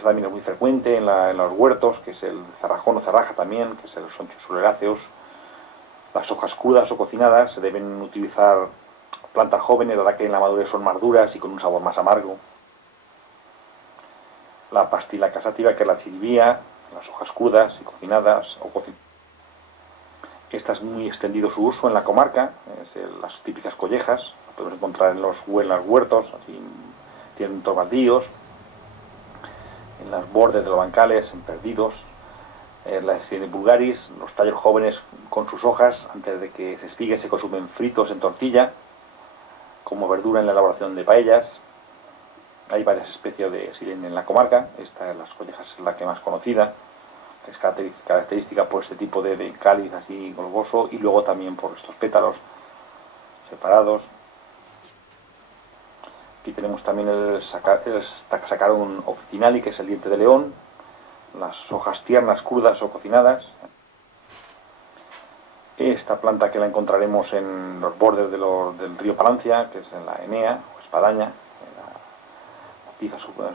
Esta también es muy frecuente en los huertos, que es el cerrajón o cerraja también, que son suleráceos. Las hojas crudas o cocinadas se deben utilizar plantas jóvenes, dada que en la madurez son más duras y con un sabor más amargo. La pastila casativa, que es la chiribía, las hojas crudas y cocinadas o cocinadas. Esta es muy extendido su uso en la comarca, las típicas collejas, las podemos encontrar en los huertos, así, tienen baldíos, en los bordes de los bancales, en perdidos. Las vulgaris, los tallos jóvenes con sus hojas, antes de que se espiguen, se consumen fritos en tortilla, como verdura en la elaboración de paellas. Hay varias especies de sirene en la comarca, esta de las collejas es la que más conocida, es característica por este tipo de cáliz así globoso, y luego también por estos pétalos separados. Aquí tenemos también el Sacarum officinale, que es el diente de león, las hojas tiernas, crudas o cocinadas. Esta planta, que la encontraremos en los bordes del río Palancia, que es en la Enea o espadaña,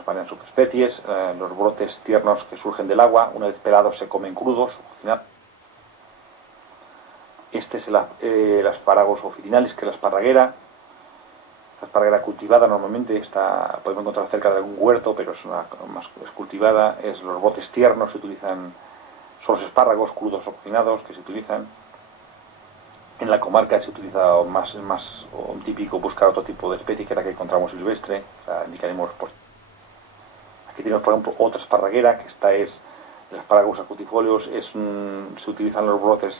varias subespecies. Los brotes tiernos que surgen del agua, una vez pelados, se comen crudos o cocinados. Este es el Asparagus officinalis, que es la esparraguera. La esparraguera cultivada normalmente podemos encontrar cerca de algún huerto, pero es cultivada. Los brotes tiernos se utilizan, son los espárragos crudos o cocinados que se utilizan. En la comarca se utiliza más un típico buscar otro tipo de especie, que es la que encontramos silvestre. Indicaremos, pues, aquí tenemos, por ejemplo, otra esparraguera, que esta es el Asparagus acutifolios. Se utilizan los brotes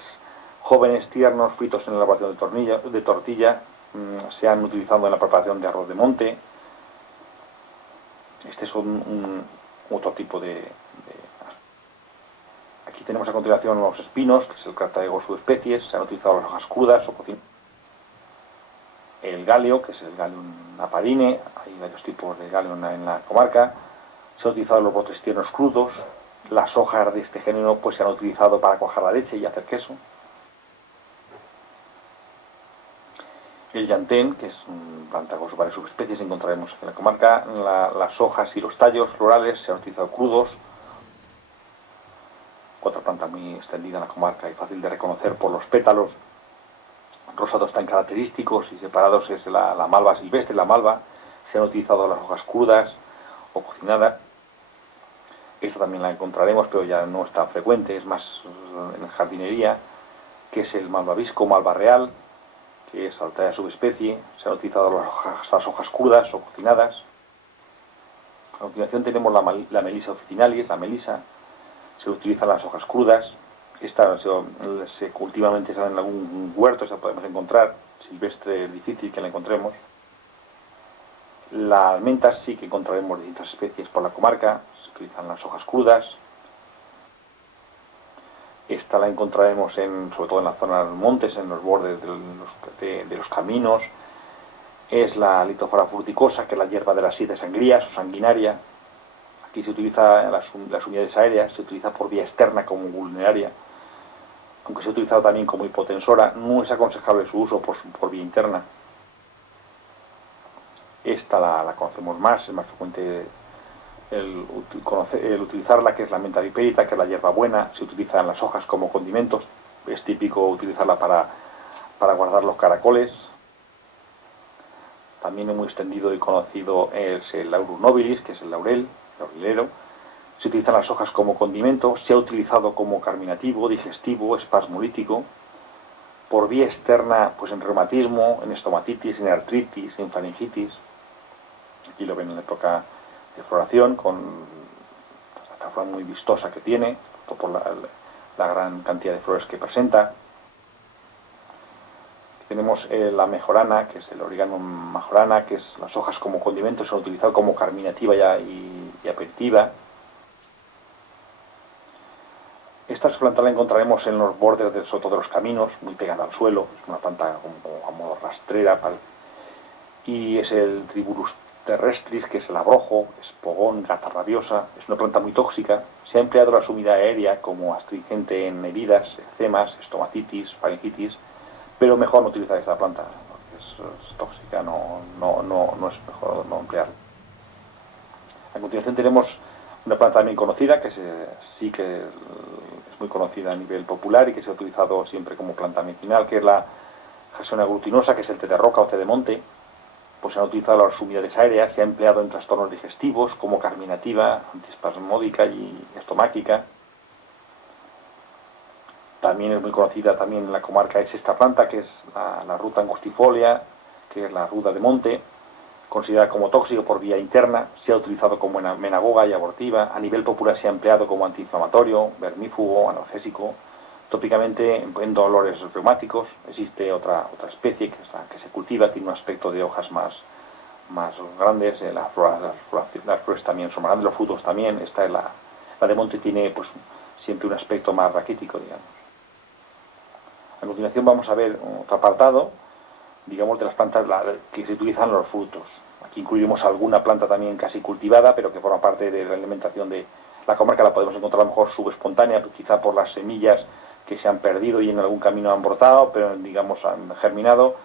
jóvenes, tiernos, fritos en la elaboración de tortilla. Se han utilizado en la preparación de arroz de monte. Este es otro tipo de. Aquí tenemos a continuación los espinos, que es el Crataegus subespecies. Se han utilizado las hojas crudas o cocinadas. El galeo, que es el Galeum naparine. Hay varios tipos de galeo en la comarca. Se han utilizado los brotes tiernos crudos. Las hojas de este género pues se han utilizado para cuajar la leche y hacer queso. El llantén, que es un planta con varias subespecies, encontraremos en la comarca. Las hojas y los tallos florales se han utilizado crudos. Otra planta muy extendida en la comarca y fácil de reconocer por los pétalos rosados tan característicos y separados es la malva silvestre, la malva. Se han utilizado las hojas crudas o cocinadas. Esta también la encontraremos, pero ya no es tan frecuente, es más en jardinería, que es el malvavisco, malva real, que es altera subespecie. Se han utilizado las hojas crudas o cocinadas. A continuación tenemos la Melisa officinalis, la melisa. Se utilizan las hojas crudas. Esta se cultivamente en algún huerto, se podemos encontrar. Silvestre es difícil que la encontremos. La almenta sí que encontraremos distintas especies por la comarca. Se utilizan las hojas crudas. Esta la encontraremos sobre todo en la zona de los montes, en los bordes de los caminos. Es la Lithophyra fruticosa, que es la hierba de las 7 sangrías o sanguinaria. Aquí se utiliza las unidades aéreas, se utiliza por vía externa como vulneraria, aunque se ha utilizado también como hipotensora. No es aconsejable su uso por vía interna. Esta la conocemos más, es más frecuente el utilizarla, que es la menta viperita, que es la hierbabuena. Se utilizan las hojas como condimentos. Es típico utilizarla para guardar los caracoles. También es muy extendido y conocido es el Laurus nobilis, que es el laurel, el laurilero. Se utilizan las hojas como condimento. Se ha utilizado como carminativo, digestivo, espasmolítico. Por vía externa, pues en reumatismo, en estomatitis, en artritis, en faringitis. Aquí lo ven en la época de floración, con esta flor muy vistosa que tiene, por la gran cantidad de flores que presenta. Tenemos la mejorana, que es el Origanum majorana, que es las hojas como condimento, se han utilizado como carminativa y aperitiva. Esta planta la encontraremos en los bordes del soto de los caminos, muy pegada al suelo. Es una planta como a modo rastrera. Y es el Tribulus terrestris, que es el abrojo, espogón, gata rabiosa. Es una planta muy tóxica. Se ha empleado la sumida aérea como astringente en heridas, eczemas, estomatitis, faringitis, pero mejor no utilizar esta planta, porque es tóxica, no es mejor no emplearla. A continuación tenemos Una planta también conocida, sí que es muy conocida a nivel popular y que se ha utilizado siempre como planta medicinal, que es la Jasona glutinosa, que es el té de roca o té de monte. Pues se han utilizado las unidades aéreas, se ha empleado en trastornos digestivos como carminativa, antiespasmódica y estomáquica. También es muy conocida también en la comarca es esta planta, que es la ruta angustifolia, que es la ruda de monte, considerada como tóxico por vía interna, se ha utilizado como menagoga y abortiva, a nivel popular se ha empleado como antiinflamatorio, vermífugo, analgésico, tópicamente en dolores reumáticos. Existe otra especie que se cultiva, tiene un aspecto de hojas más grandes, las flores también son más grandes, los frutos también. Esta es la de monte, tiene pues siempre un aspecto más raquítico, digamos. A continuación vamos a ver otro apartado, digamos, de las plantas que se utilizan los frutos. Aquí incluimos alguna planta también casi cultivada, pero que forma parte de la alimentación de la comarca. La podemos encontrar a lo mejor subespontánea, quizá por las semillas que se han perdido y en algún camino han brotado, pero digamos han germinado,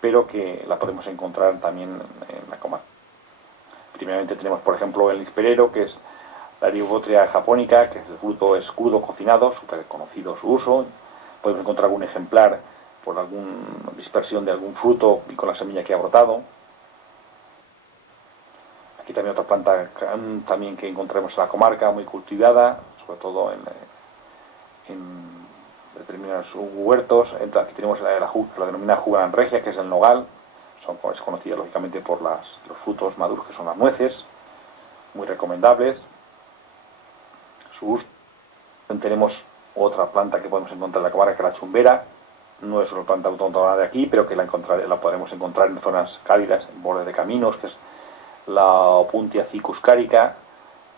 pero que la podemos encontrar también en la comarca. Primeramente tenemos, por ejemplo, el nisperero, que es la Eriobotria japonica, que el fruto es crudo cocinado, súper conocido su uso. Podemos encontrar algún ejemplar por alguna dispersión de algún fruto y con la semilla que ha brotado. Aquí también otra planta también que encontramos en la comarca, muy cultivada, sobre todo en determinados huertos. Aquí tenemos la denominada Jugaran regia, que es el nogal. Es conocida lógicamente por los frutos maduros, que son las nueces, muy recomendables. Su uso. Tenemos otra planta que podemos encontrar en la comarca, que es la chumbera. No es una planta autóctona de aquí, pero que la podemos encontrar en zonas cálidas, en bordes de caminos, que es la Opuntia ficus carica.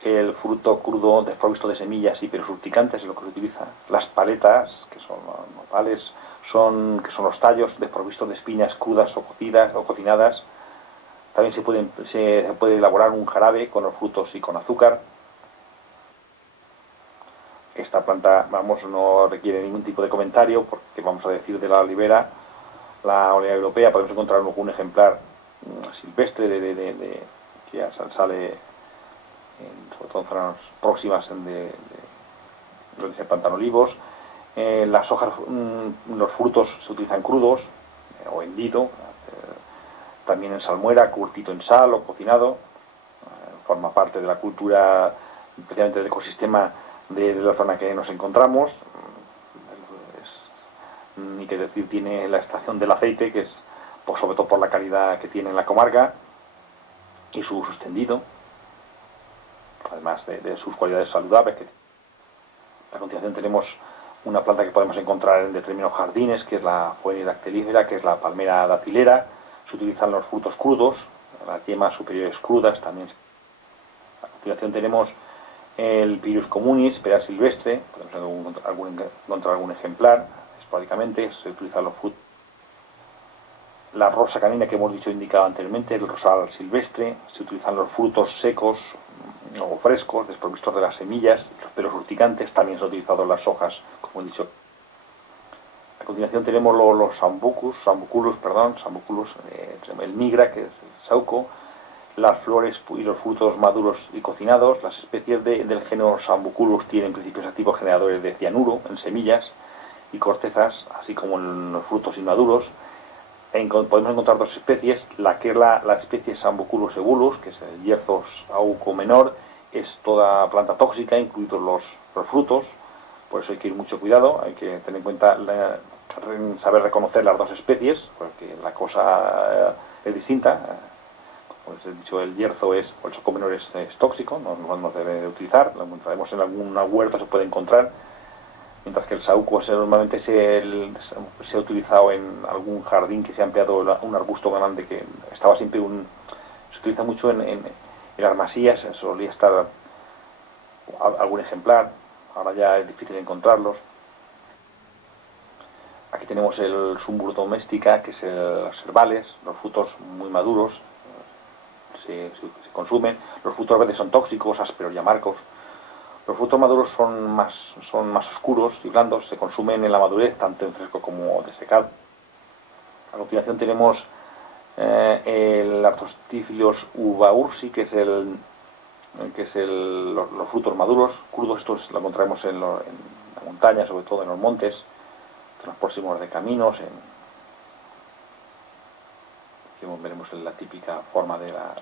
El fruto crudo desprovisto de semillas y pelos urticantes es lo que se utiliza. Las paletas, que son los nopales, que son los tallos desprovistos de espinas crudas o cocidas o cocinadas. También se puede elaborar un jarabe con los frutos y con azúcar. Esta planta, no requiere ningún tipo de comentario, porque vamos a decir de la olivera, la olea europea. Podemos encontrar algún ejemplar silvestre que ya sale sobre todo en zonas próximas de lo que se plantan olivos. Las hojas, los frutos se utilizan crudos o hendido, también en salmuera, curtido en sal o cocinado. Forma parte de la cultura, especialmente del ecosistema de la zona que nos encontramos. Ni que decir, tiene la extracción del aceite, que es pues, sobre todo por la calidad que tiene en la comarca y su uso extendido, además de sus cualidades saludables. A continuación tenemos una planta que podemos encontrar en determinados jardines, que es la Phoenis dactylifera, que es la palmera datilera. Se utilizan los frutos crudos, las yemas superiores crudas también. A continuación tenemos el Pyrus communis, pera silvestre, podemos encontrar algún ejemplar esporádicamente. Se utilizan los frutos. La rosa canina, que hemos dicho indicado anteriormente, el rosal silvestre. Se utilizan los frutos secos o frescos, desprovistos de las semillas, los pelos urticantes. También se han utilizado las hojas, como he dicho. A continuación tenemos los sambuculus, el migra, que es el sauco, las flores y los frutos maduros y cocinados. Las especies del género Sambuculus tienen principios activos generadores de cianuro en semillas y cortezas, así como en los frutos inmaduros. Podemos encontrar dos especies, que es la especie Sambuculus ebulus, que es el yerzo sauco menor, es toda planta tóxica, incluidos los frutos. Por eso hay que ir mucho cuidado, hay que tener en cuenta saber reconocer las dos especies, porque la cosa es distinta. Como les he dicho, el yerzo o el sauco menor es tóxico, no debe de utilizar, lo encontraremos en alguna huerta, se puede encontrar, mientras que el saúco normalmente se ha utilizado en algún jardín que se ha empleado un arbusto grande que estaba siempre se utiliza mucho en las masías, solía estar algún ejemplar, ahora ya es difícil encontrarlos. Aquí tenemos el Sumbur domestica, que es los herbales, los frutos muy maduros, se consumen. Los frutos verdes son tóxicos, ásperos y amargos. Los frutos maduros son más oscuros y blandos, se consumen en la madurez, tanto en fresco como desecado. A continuación tenemos el Artostyphilus uva ursi, que es el que es los frutos maduros, crudos. Estos lo encontraremos en la montaña, sobre todo en los montes, en los próximos de caminos, veremos la típica forma de las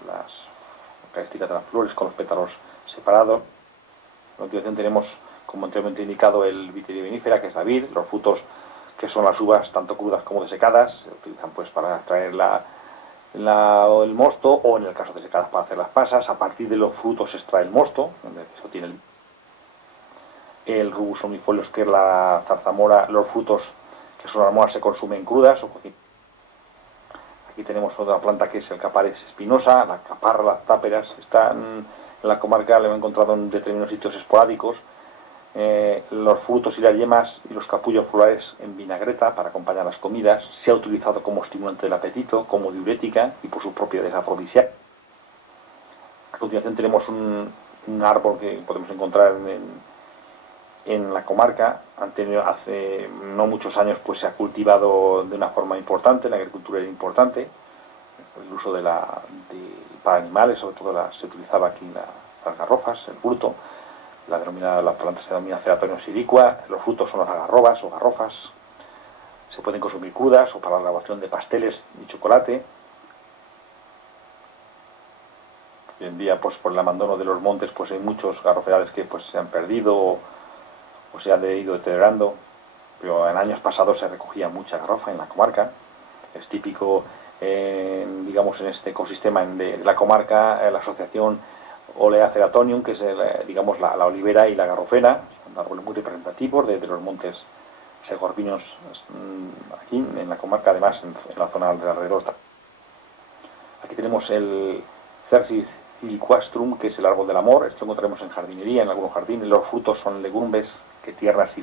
características de las flores con los pétalos separados. A continuación tenemos, como anteriormente indicado, el Viteria vinifera, que es la vid, los frutos que son las uvas tanto crudas como desecadas, se utilizan pues para extraer el mosto, o en el caso de secadas para hacer las pasas. A partir de los frutos se extrae el mosto, donde eso tiene el rubus omnifolios, que es la zarzamora. Los frutos, que son las moras, se consumen crudas o cocinadas. Aquí tenemos otra planta que es el capares espinosa, la caparra, las táperas. Están en la comarca, lo he encontrado en determinados sitios esporádicos. Los frutos y las yemas y los capullos florales en vinagreta para acompañar las comidas. Se ha utilizado como estimulante del apetito, como diurética y por sus propiedades afrodisíacas. A continuación tenemos un árbol que podemos encontrar en la comarca. Hace no muchos años pues se ha cultivado de una forma importante, la agricultura era importante, el uso para animales, sobre todo se utilizaba aquí las garrofas, el fruto. La planta se denomina Ceratonium siliqua. Los frutos son las agarrobas o garrofas. Se pueden consumir crudas o para la elaboración de pasteles y chocolate. Hoy en día, pues por el abandono de los montes, pues hay muchos garrofedales que pues se han perdido o se han ido deteriorando. Pero en años pasados se recogía mucha garrofa en la comarca. Es típico, digamos, en este ecosistema de la comarca, la asociación Olea Ceratonium, que es digamos la olivera y la garrofera, son árboles muy representativos de los montes segorbinos aquí en la comarca, además en la zona de alrededor. Aquí tenemos el Cercis siliquastrum, que es el árbol del amor. Esto lo encontraremos en jardinería, en algunos jardines. Los frutos son legumbres que tiernas y